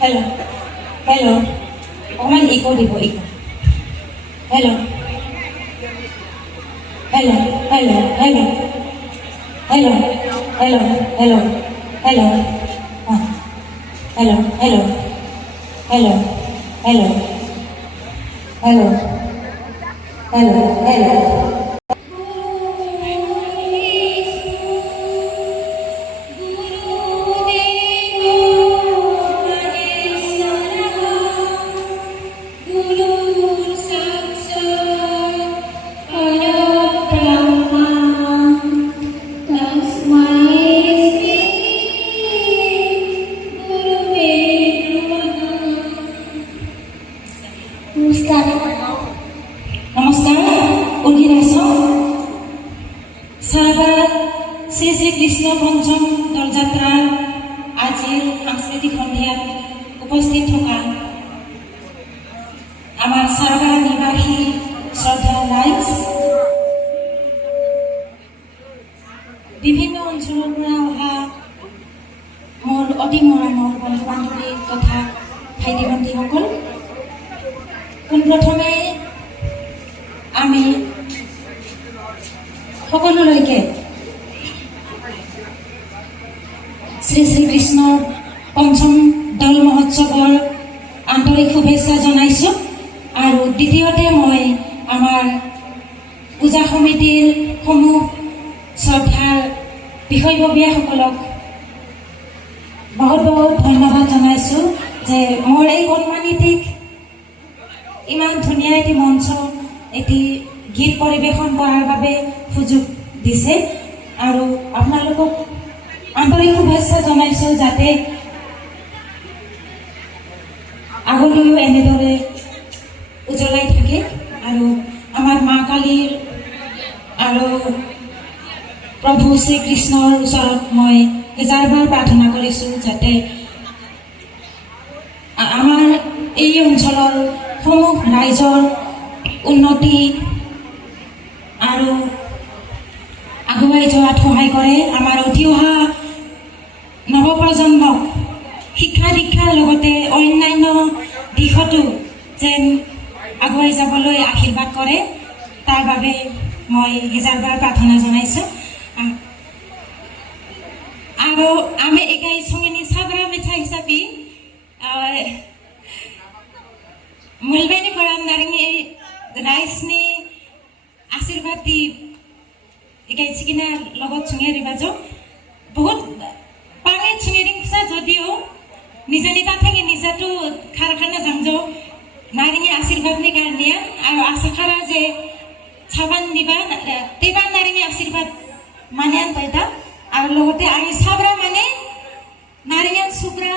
Hello. Hello. Oman iko di po iko. Hello. Hello. Hello. Hello. Hello. Hello. Hello. Hello. Hello. Hello. Hello. Hello. Hello. Hello. Hello. Namaskar, Urgiraso, Sahabat Sri Sri Krishna Pancham Doljatra আজিৰ সাংস্কৃতিক সন্ধিয়াত উপস্থিত থকা আমাৰ সাৰগাঁ নিবাসী শ্ৰদ্ধা life বিভিন্ন অঞ্চলৰ পৰা অহা মোৰ অতি মৰমৰ বন্ধু বান্ধৱী তথা ভাইটি ভণ্টিসকল, পোনপ্ৰথমে আমি সকলোলৈকে শ্ৰী শ্ৰী কৃষ্ণৰ পঞ্চম দৌল মহোৎসৱৰ আন্তৰিক শুভেচ্ছা জনাইছোঁ। আৰু দ্বিতীয়তে মই আমাৰ পূজা সমিতিৰ সমূহ শ্ৰদ্ধাৰ বিষয়ববীয়াসকলক বহুত বহুত ধন্যবাদ জনাইছোঁ যে মোৰ এই কণমানিটিক ইমান ধুনীয়া এটি মঞ্চ এটি গীত পৰিৱেশন কৰাৰ বাবে সুযোগ দিছে। আৰু আপোনালোকক আন্তৰিক শুভেচ্ছা জনাইছোঁ যাতে আগলৈও এনেদৰে উজ্বলাই থাকে। আৰু আমাৰ মা কালীৰ আৰু প্ৰভু শ্ৰীকৃষ্ণৰ ওচৰত মই হেজাৰবাৰ প্ৰাৰ্থনা কৰিছোঁ যাতে আমাৰ এই অঞ্চলৰ সমূহ ৰাইজৰ উন্নতি আৰু আগুৱাই যোৱাত সহায় কৰে। আমাৰ উঠি অহা নৱপ্ৰজন্মক শিক্ষা দীক্ষাৰ লগতে অন্যান্য দিশতো যেন আগুৱাই যাবলৈ আশীৰ্বাদ কৰে, তাৰ বাবে মই হেজাৰবাৰ প্ৰাৰ্থনা জনাইছোঁ। আৰু আমি একাই সঙ্গিনী সাগরা মেছা হিসাবে মুলবাইনি করার নারিঙে রাইসনি আশীর্বাদ দি একাই চিকিনা লগত চুঙেরি বাজো বহুত পাঙে চুঙেরি খুঁজা যদিও নিজে নিতা থাকি নিজেতো খারখানা জামজো নারিঙে আশীর্বাদ নি কারণে আর আশা খারা যে ছাবান দিবা তেবা নারিঙে আশীর্বাদ মানে আন পাইতা। আর লগতে আমি সাবরা মানে নারিঙান সুগ্রা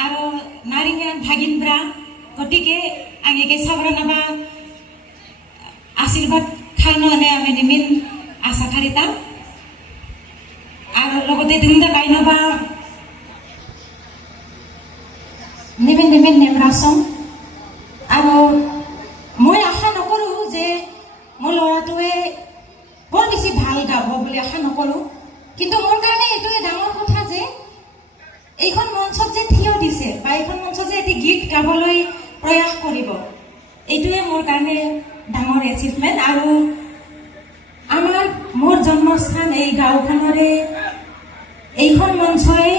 আর নারিঙান ভাগিনব্রা, গতিকে আঙেকে সাবরা নাবা আশীর্বাদ খানো আনে আমি নিমিন আশা খারিতাম। আর লগতে দিনদা কাইনবা নিমিন নিমিন নেমরাসম। আর মই আশা নকৰো যে মোৰ ল'ৰাটোৱে বৰ বেছি ভাল গাব বুলি আশা নকৰোঁ, কিন্তু মোৰ কাৰণে এইটোৱে ডাঙৰ কথা যে এইখন মঞ্চত যে থিয় দিছে বা এইখন মঞ্চত যে এটি গীত গাবলৈ প্ৰয়াস কৰিব, এইটোৱে মোৰ কাৰণে ডাঙৰ এচিভমেণ্ট। আৰু মোৰ জন্মস্থান এই গাঁওখনৰে এইখন মঞ্চই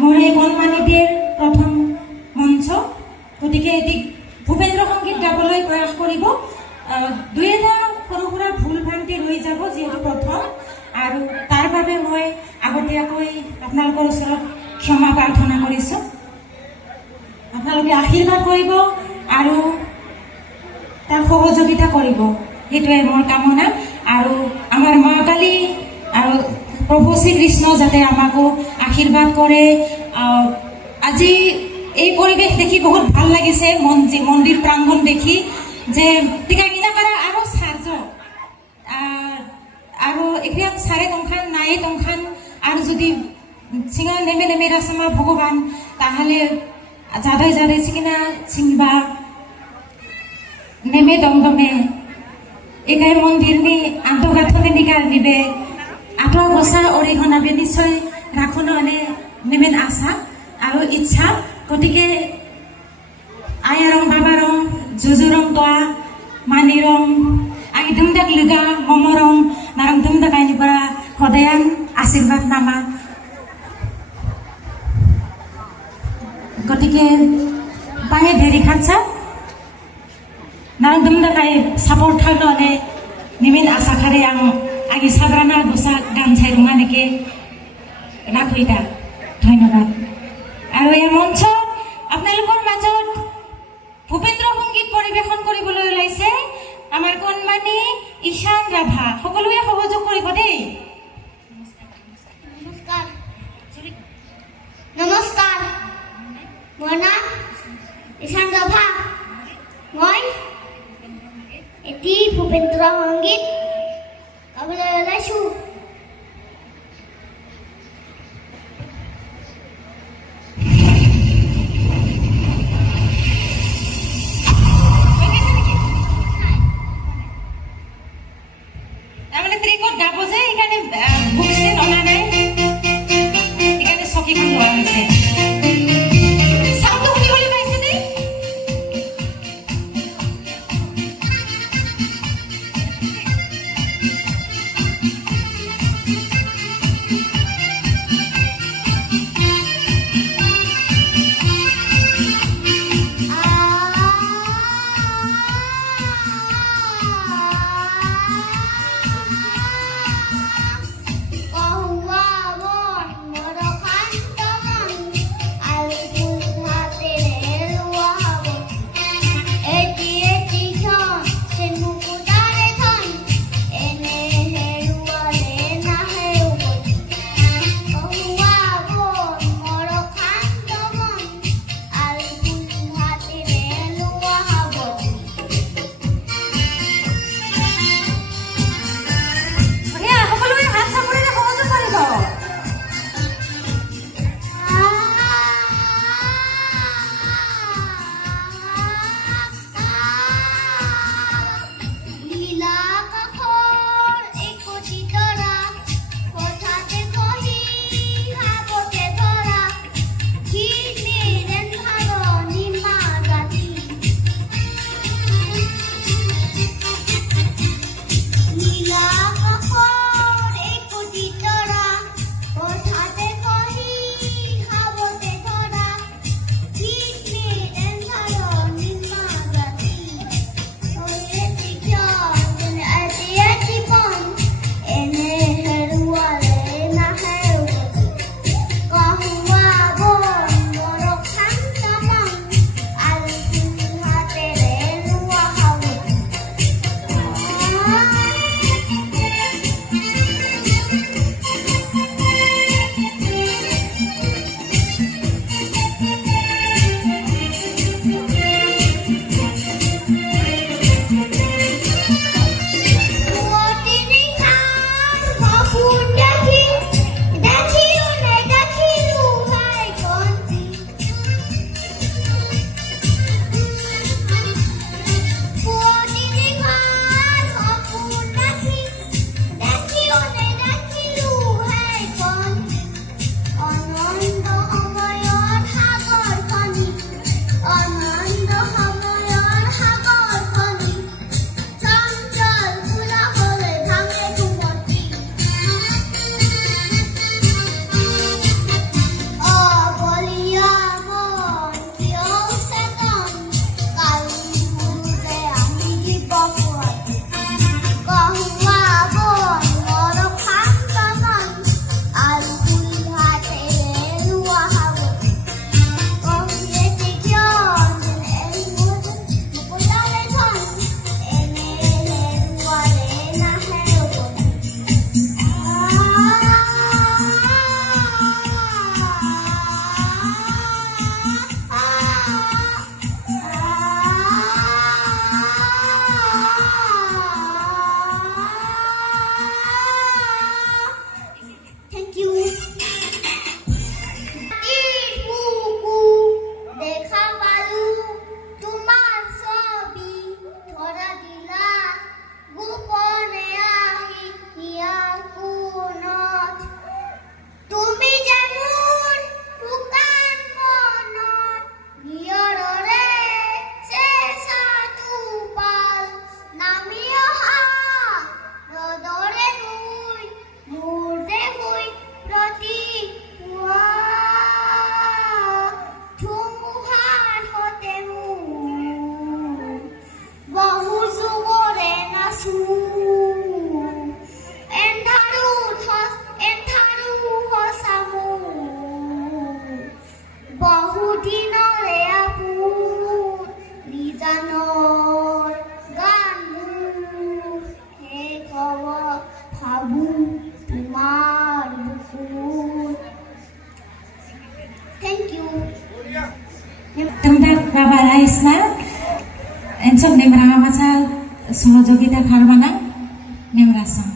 মোৰ এই কণমানিটিৰ প্ৰথম মঞ্চ, গতিকে এটি ভূপেন্দ্ৰ সংগীত গাবলৈ প্ৰয়াস কৰিব। দুই এটা সৰু সুৰা ভুল ভ্ৰান্তি ৰৈ যাব যিহেতু প্ৰথম, আৰু তাৰ বাবে মই আগতীয়াকৈ আপোনালোকৰ ওচৰত ক্ষমা প্ৰাৰ্থনা কৰিছোঁ। আপোনালোকে আশীৰ্বাদ কৰিব আৰু তাক সহযোগিতা কৰিব, সেইটোৱে মোৰ কামনা। আৰু আমাৰ মা কালী আৰু প্ৰভু শ্ৰীকৃষ্ণ যাতে আমাকো আশীৰ্বাদ কৰে। আজি এই পৰিৱেশ দেখি বহুত ভাল লাগিছে, মন্দিৰ প্ৰাংগণ দেখি যে টিকাগিনা করা আরো সাজ আরো এখান সারে তংখান নাই তংখান আর যদি সিঙ্গা নেমে নেমে রাসমা ভগবান তাহলে যাদাই যাদাই সিকিনা সিংবা নেমে দমদমে একাই মন্দির নি আন্তঃগাঁথনি নিকার নিবে আঠা বছর অরিহনা বে নিশ্চয় রাখুন মানে নেমেন আশা আৰু ইচ্ছা গতিকে আয়া ৰং বাবা ৰং জুজু ৰং তোৱা মানি ৰং আগে ধুমদাক লুগা মম ৰং নাৰং ধুমদাক আইনি পৰা সদায়ান আশীৰ্বাদ নামা গতিকে বাঙে ধেৰি খাচ্ছা নারং দুমদা কাই সাপোর্ট থাকলো নে নিমিন আশা খারে আং আগে সাবরানা গোসা গান ছাই রঙা নেকে রাখইতা ধন্যবাদ আর এই মঞ্চ আপোনালোকৰ মাজত ভূপেন্দ্ৰ সংগীত পৰিবেশন কৰিবলৈ ওলাইছে আমাৰ কণমানি ঈশান ৰাভা সকলোৱে সহযোগ কৰিব দেই নমস্কাৰ নমস্কাৰ মোৰ নাম ঈশান ৰাভা মই এটি ভূপেন্দ্ৰ সংগীত গাবলৈ ওলাইছোঁ তাৰমানে ত্ৰিকত গাব যে এইকাৰণে বুকছে অনা নাই এইকাৰণে চকীখন লোৱা হৈছে চাউণ্ডটো শুনিবলৈ পাইছে নে isna ensok nemranga masa sehojogita karbana nemrasa